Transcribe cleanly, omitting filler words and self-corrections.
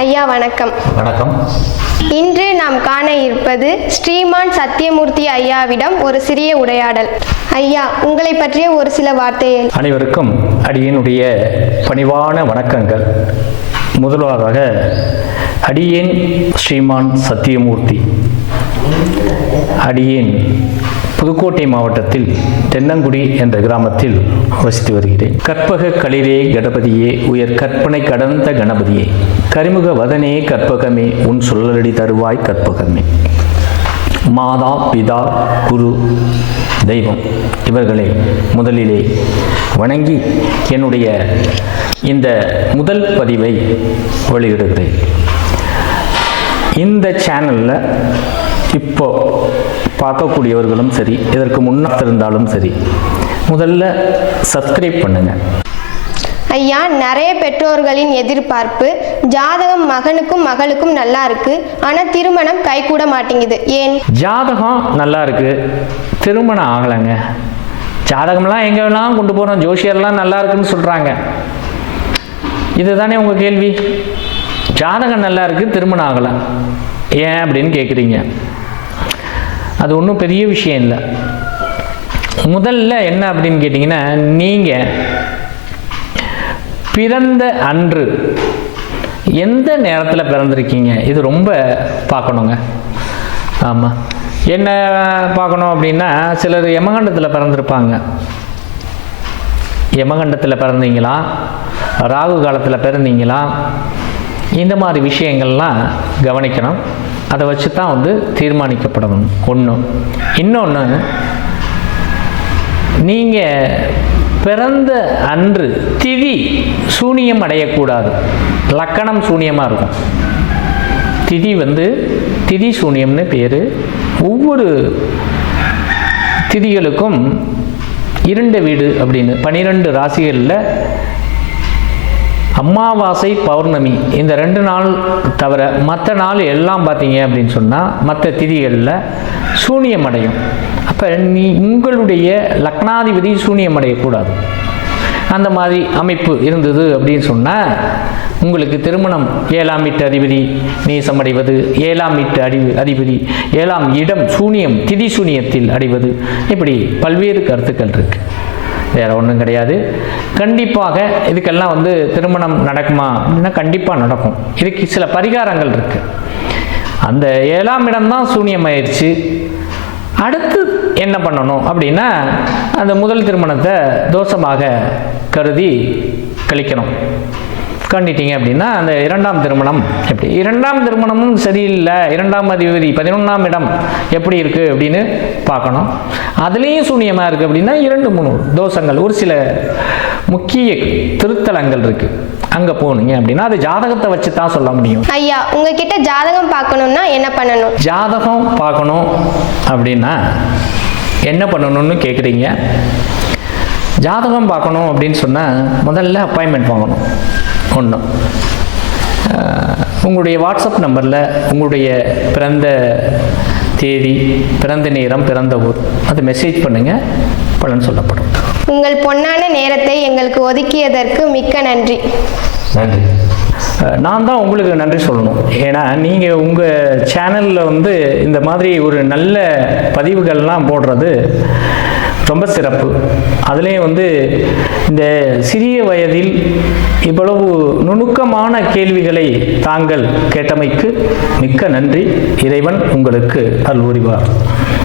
ஐயா வணக்கம். வணக்கம். இன்று நாம் காண இருப்பது ஸ்ரீமான் சத்தியமூர்த்தி ஐயாவிடம் ஒரு சிறிய உரையாடல். ஐயா, உங்களை பற்றிய ஒரு சில வார்த்தைகள். அனைவருக்கும் அடியேனுடைய பணிவான வணக்கங்கள். முதலாவதாக அடியேன் ஸ்ரீமான் சத்தியமூர்த்தி. அடியேன் புதுக்கோட்டை மாவட்டத்தில் தென்னங்குடி என்ற கிராமத்தில் வசித்து வருகிறேன். கற்பக களிரே கணபதியே, உயர் கற்பனை கடந்த கணபதியே, கரிமுக வதனே கற்பகமே, உன் சொல்லடி தருவாய் கற்பகமே. மாதா பிதா குரு தெய்வம் இவர்களை முதலிலே வணங்கி என்னுடைய இந்த முதல் பதிவை வெளியிடுகிறேன். இந்த சேனலில் இப்போ பார்க்கக்கூடியவர்களும் சரி, இதற்கு முன்னால் இருந்தாலும் சரி, முதல்ல சப்ஸ்கிரைப் பண்ணுங்க. ஐயா, நிறைய பெற்றோர்களின் எதிர்பார்ப்பு ஜாதகம் மகனுக்கும் மகளுக்கும் நல்லா இருக்கு, ஆனால் திருமணம் கைகூட மாட்டேங்குது. ஏன்? ஜாதகம் நல்லா இருக்கு, திருமணம் ஆகலைங்க. ஜாதகம்லாம் எங்கெல்லாம் கொண்டு போகிறோம், ஜோசியர்லாம் நல்லா இருக்குன்னு சொல்கிறாங்க. இதுதானே உங்கள் கேள்வி. ஜாதகம் நல்லா இருக்கு, திருமணம் ஆகலை, ஏன் அப்படின்னு கேட்குறீங்க. அது ஒன்றும் பெரிய விஷயம் இல்லை. முதல்ல என்ன அப்படின்னு கேட்டிங்கன்னா, நீங்கள் பிறந்த அன்று எந்த நேரத்தில் பிறந்திருக்கீங்க, இது ரொம்ப பார்க்கணுங்க. ஆமாம், என்ன பார்க்கணும் அப்படின்னா, சிலர் யமகண்டத்தில் பிறந்திருப்பாங்க. யமகண்டத்தில் பிறந்தீங்களா, ராகு காலத்தில் பிறந்தீங்களா, இந்த மாதிரி விஷயங்கள்லாம் கவனிக்கணும். அதை வச்சு தான் தீர்மானிக்கப்படணும். ஒன்று. இன்னொன்று, நீங்கள் பிறந்த அன்று திதி சூனியம் அடையக்கூடாது. லக்கணம் சூனியமாக இருக்கும். திதி திதி சூனியம்னு பேர். ஒவ்வொரு திதிகளுக்கும் இருண்ட வீடு அப்படின்னு 12 ராசிகளில் அமாவாசை பௌர்ணமி இந்த 2 நாள் தவிர மற்ற நாள் எல்லாம் பார்த்தீங்க அப்படின்னு சொன்னால் மற்ற திதிகளில் சூனியம் அடையும். அப்போ உங்களுடைய லக்னாதிபதி சூனியம் அடையக்கூடாது. அந்த மாதிரி அமைப்பு இருந்தது அப்படின்னு சொன்னால் உங்களுக்கு திருமணம் 7ஆம் வீட்டு அதிபதி நீசம் அடைவது, 7ஆம் வீட்டு அதிபதி 7ஆம் இடம் சூனியம் திதி சூனியத்தில் அடைவது, இப்படி பல்வேறு கருத்துக்கள் இருக்குது. வேறு ஒன்றும் கிடையாது. கண்டிப்பாக இதுக்கெல்லாம் திருமணம் நடக்குமா அப்படின்னா கண்டிப்பாக நடக்கும். இதுக்கு சில பரிகாரங்கள் இருக்குது. அந்த 7ஆம் இடம்தான் சூனியம் ஆயிடுச்சு, அடுத்து என்ன பண்ணணும் அப்படின்னா, அந்த முதல் திருமணத்தை தோஷமாக கருதி கழிக்கணும். கண்டிட்டீங்க அப்படின்னா அந்த 2ஆம் திருமணம் எப்படி, 2ஆம் திருமணமும் சரியில்லை, 2ஆம் அதிபதி 11ஆம் இடம் எப்படி இருக்குது அப்படின்னு பார்க்கணும். அதுலேயும் சூனியமாக இருக்குது அப்படின்னா 2-3 தோஷங்கள், ஒரு சில முக்கிய திருத்தலங்கள் இருக்குது. அங்கே போனீங்க அப்படின்னா அது ஜாதகத்தை வச்சு தான் சொல்ல முடியும். ஐயா, உங்ககிட்ட ஜாதகம் பார்க்கணும்னா என்ன பண்ணணும்? ஜாதகம் பார்க்கணும் அப்படின்னா என்ன பண்ணணும்னு கேட்குறீங்க. ஜாதகம் பார்க்கணும் அப்படின்னு சொன்னால் முதல்ல அப்பாயின்மெண்ட் வாங்கணும். ஒன்று, உங்களுடைய வாட்ஸ்அப் நம்பரில் உங்களுடைய பிறந்த தேதி, பிறந்த நேரம், பிறந்த ஊர் அது மெசேஜ் பண்ணுங்கள், பலன் சொல்லப்படும். உங்கள் பொன்னான நேரத்தை எங்களுக்கு ஒதுக்கியதற்கு மிக்க நன்றி. நன்றி. நான் தான் உங்களுக்கு நன்றி சொல்லணும். ஏன்னா நீங்கள் உங்கள் சேனலில் இந்த மாதிரி ஒரு நல்ல பதிவுகள்லாம் போடுறது ரொம்ப சிறப்பு. அதுலேயும் இந்த சிறிய வயதில் இவ்வளவு நுணுக்கமான கேள்விகளை தாங்கள் கேட்டமைக்கு மிக்க நன்றி. இறைவன் உங்களுக்கு அருள் புரிவார்.